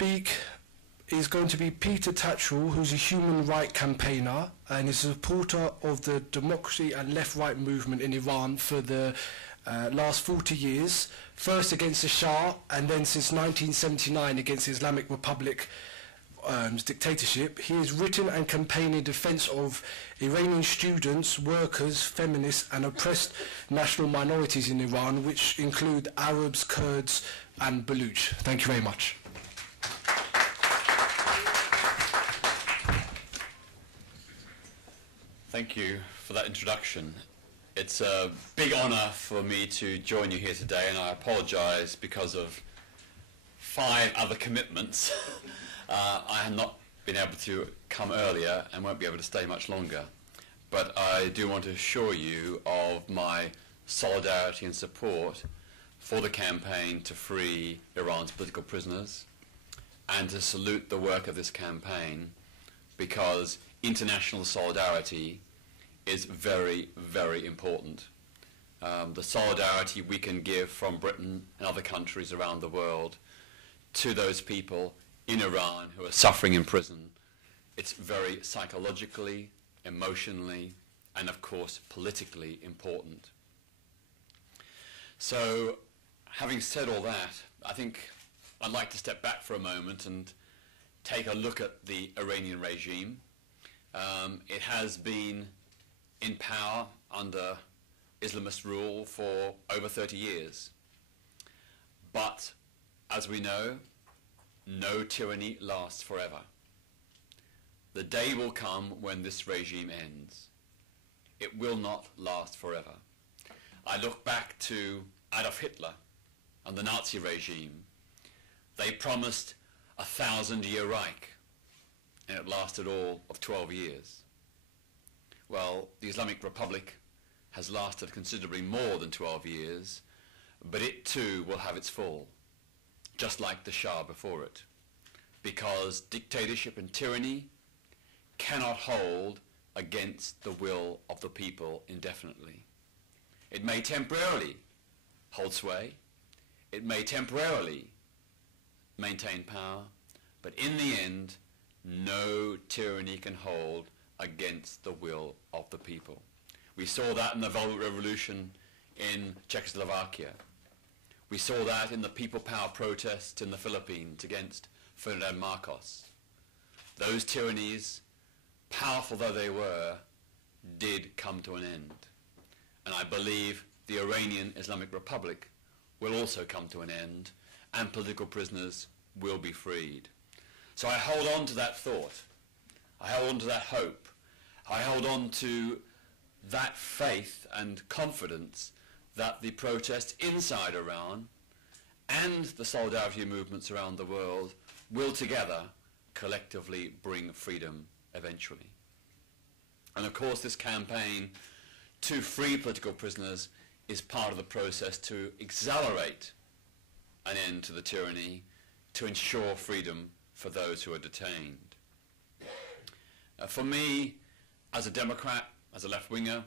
speak is going to be Peter Tatchell, who's a human rights campaigner and is a supporter of the democracy and left-right movement in Iran for the last 40 years, first against the Shah and then since 1979 against the Islamic Republic dictatorship. He has written and campaigned in defense of Iranian students, workers, feminists and oppressed national minorities in Iran, which include Arabs, Kurds and Baluchs. Thank you very much. Thank you for that introduction. It's a big honor for me to join you here today, and I apologize because of 5 other commitments. I have not been able to come earlier and won't be able to stay much longer. But I do want to assure you of my solidarity and support for the campaign to free Iran's political prisoners and to salute the work of this campaign, because international solidarity is very, very important. The solidarity we can give from Britain and other countries around the world to those people in Iran who are suffering in prison, it's very psychologically, emotionally, and of course politically important. So, having said all that, I think I'd like to step back for a moment and take a look at the Iranian regime. It has been in power under Islamist rule for over 30 years. But, as we know, no tyranny lasts forever. The day will come when this regime ends. It will not last forever. I look back to Adolf Hitler and the Nazi regime. They promised a 1,000-year Reich, and it lasted all of 12 years. Well, the Islamic Republic has lasted considerably more than 12 years, but it too will have its fall, just like the Shah before it, because dictatorship and tyranny cannot hold against the will of the people indefinitely. It may temporarily hold sway, it may temporarily maintain power, but in the end, no tyranny can hold against the will of the people. We saw that in the Velvet Revolution in Czechoslovakia. We saw that in the people power protests in the Philippines against Ferdinand Marcos. Those tyrannies, powerful though they were, did come to an end. And I believe the Iranian Islamic Republic will also come to an end, and political prisoners will be freed. So I hold on to that thought. I hold on to that hope. I hold on to that faith and confidence that the protests inside Iran and the solidarity movements around the world will together collectively bring freedom eventually. And of course this campaign to free political prisoners is part of the process to accelerate an end to the tyranny, to ensure freedom for those who are detained. For me, as a Democrat, as a left-winger,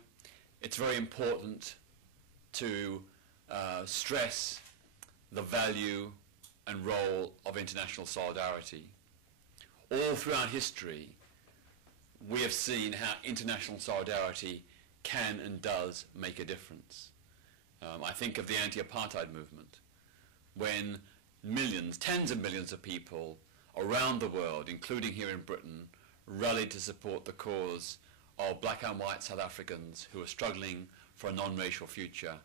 it's very important to stress the value and role of international solidarity. All throughout history, we have seen how international solidarity can and does make a difference. I think of the anti-apartheid movement, when millions, tens of millions of people around the world, including here in Britain, rallied to support the cause of black and white South Africans who are struggling for a non-racial future.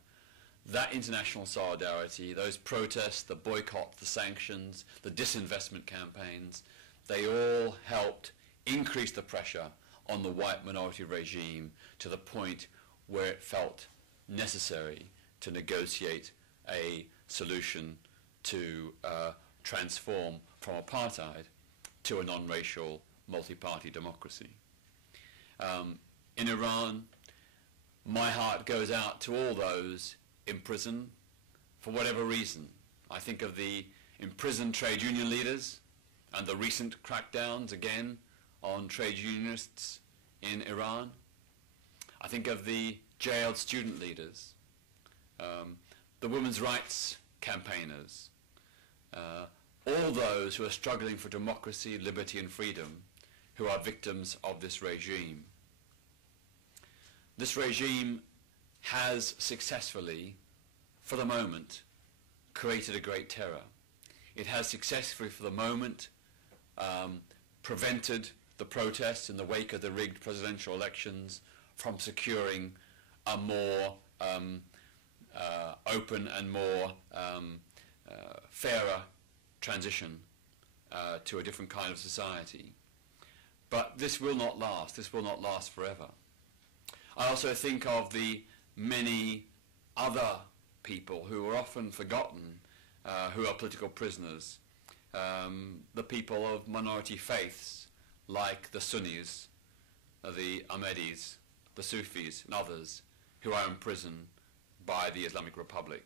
That international solidarity, those protests, the boycott, the sanctions, the disinvestment campaigns, they all helped increase the pressure on the white minority regime to the point where it felt necessary to negotiate a solution to transform from apartheid to a non-racial multi-party democracy. In Iran, my heart goes out to all those in prison for whatever reason. I think of the imprisoned trade union leaders and the recent crackdowns again on trade unionists in Iran. I think of the jailed student leaders, the women's rights campaigners, all those who are struggling for democracy, liberty and freedom, who are victims of this regime. This regime has successfully, for the moment, created a great terror. It has successfully, for the moment, prevented the protests in the wake of the rigged presidential elections from securing a more open and more fairer transition to a different kind of society. But this will not last. This will not last forever. I also think of the many other people who are often forgotten, who are political prisoners, the people of minority faiths like the Sunnis, the Ahmadis, the Sufis and others who are in prison by the Islamic Republic.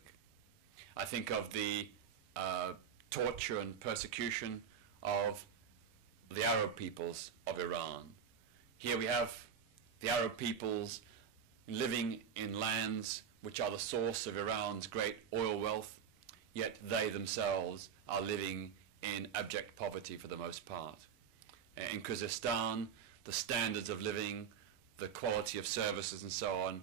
I think of the torture and persecution of the Arab peoples of Iran. Here we have the Arab peoples living in lands which are the source of Iran's great oil wealth, yet they themselves are living in abject poverty for the most part. In Kyrgyzstan, the standards of living, the quality of services and so on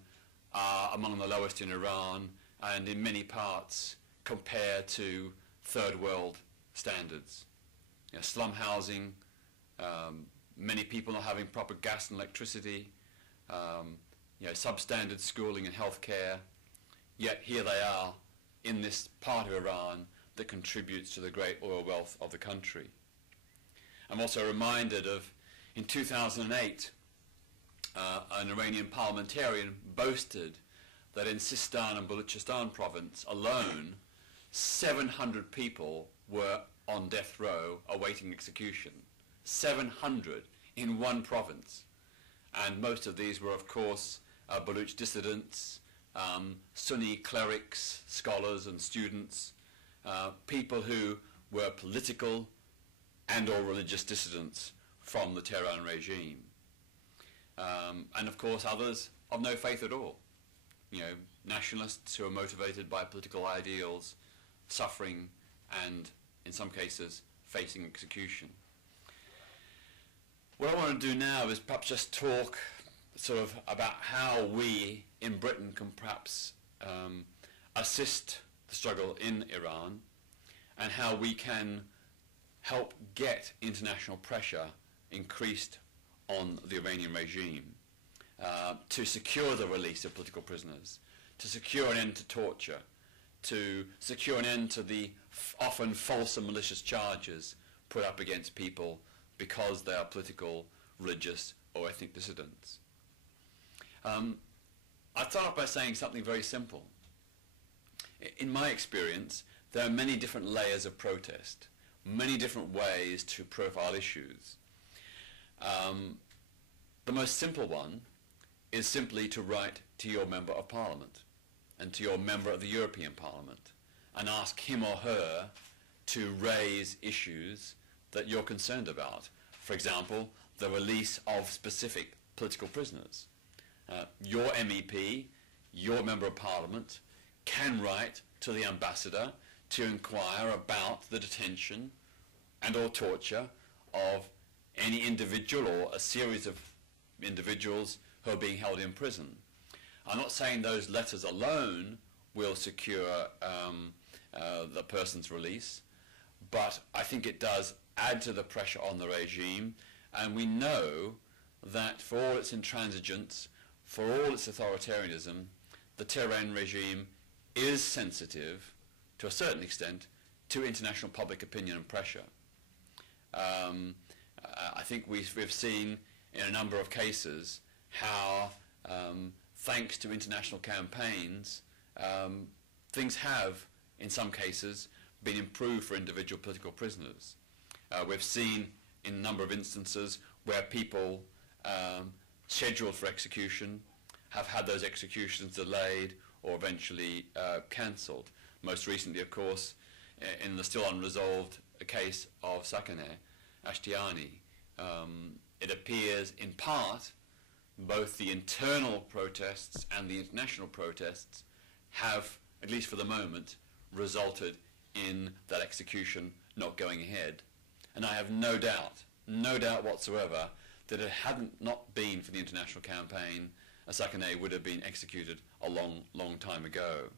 are among the lowest in Iran, and in many parts compared to third world standards. Slum housing, many people not having proper gas and electricity, substandard schooling and healthcare, yet here they are in this part of Iran that contributes to the great oil wealth of the country. I'm also reminded of, in 2008, an Iranian parliamentarian boasted that in Sistan and Baluchistan province alone, 700 people were on death row awaiting execution. 700 in one province. And most of these were, of course, Baluch dissidents, Sunni clerics, scholars and students, people who were political and or religious dissidents from the Tehran regime. And of course others of no faith at all. Nationalists who are motivated by political ideals, suffering and, in some cases, facing execution. What I want to do now is perhaps just talk sort of about how we in Britain can perhaps assist the struggle in Iran, and how we can help get international pressure increased on the Iranian regime to secure the release of political prisoners, to secure an end to torture, to secure an end to the often false and malicious charges put up against people because they are political, religious or ethnic dissidents. I start off by saying something very simple. In my experience, there are many different layers of protest, many different ways to profile issues. The most simple one is simply to write to your Member of Parliament and to your Member of the European Parliament and ask him or her to raise issues that you're concerned about. For example, the release of specific political prisoners. Your MEP, your Member of Parliament, can write to the ambassador to inquire about the detention and or torture of any individual or a series of individuals who are being held in prison. I'm not saying those letters alone will secure the person's release, but I think it does add to the pressure on the regime, and we know that for all its intransigence, for all its authoritarianism, the Tehran regime is sensitive, to a certain extent, to international public opinion and pressure. I think we've seen in a number of cases how, thanks to international campaigns, things have, in some cases, been improved for individual political prisoners. We've seen in a number of instances where people scheduled for execution have had those executions delayed or eventually cancelled. Most recently, of course, in the still unresolved case of Sakaneh Ashtiani, it appears in part both the internal protests and the international protests have, at least for the moment, resulted in that execution not going ahead. And I have no doubt whatsoever, that it hadn't not been for the international campaign, Sakane would have been executed a long, long time ago.